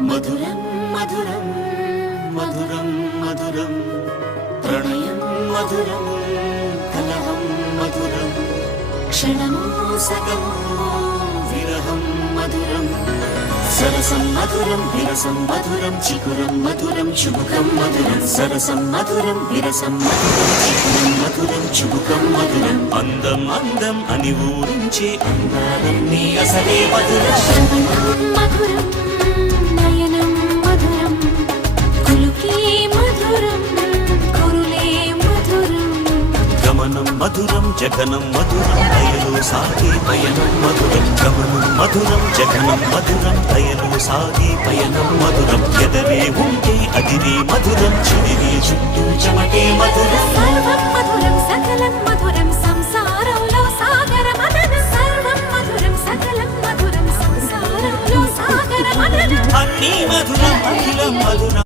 మధురం మధురం మధురం మధురం ప్రణయం మధురం కలహం మధురం క్షణమో సగమో విరహం మధురం సరసం మధురం విరసం మధురం చికురం మధురం చుబుకం మధురం సరసం మధురం విరసం మధురం చికురం మధురం చుబుకం మధురం అందం అందం అని ఊరించే అందాలన్నీ అసలే మధురం మధురం నయనం మధురం కులుకే మధురం కురులే మధురం గమనం మధురం జగనం మధురం దయలో సాగే పయనం మధురం గమనం మధురం జగనం మధురం దయలో సాగే పయనం మధురం ఎదరే ఉంటే అదిరే మధురం చెదిరే చుట్టూ చెమటే మధురం సర్వం మధురం సకలం మధురం సంసారంలో సాగర మదనం సర్వం మధురం సకలం మధురం సంసారంలో సాగర మదనం అన్నీ మధురం అఖిలం మధురం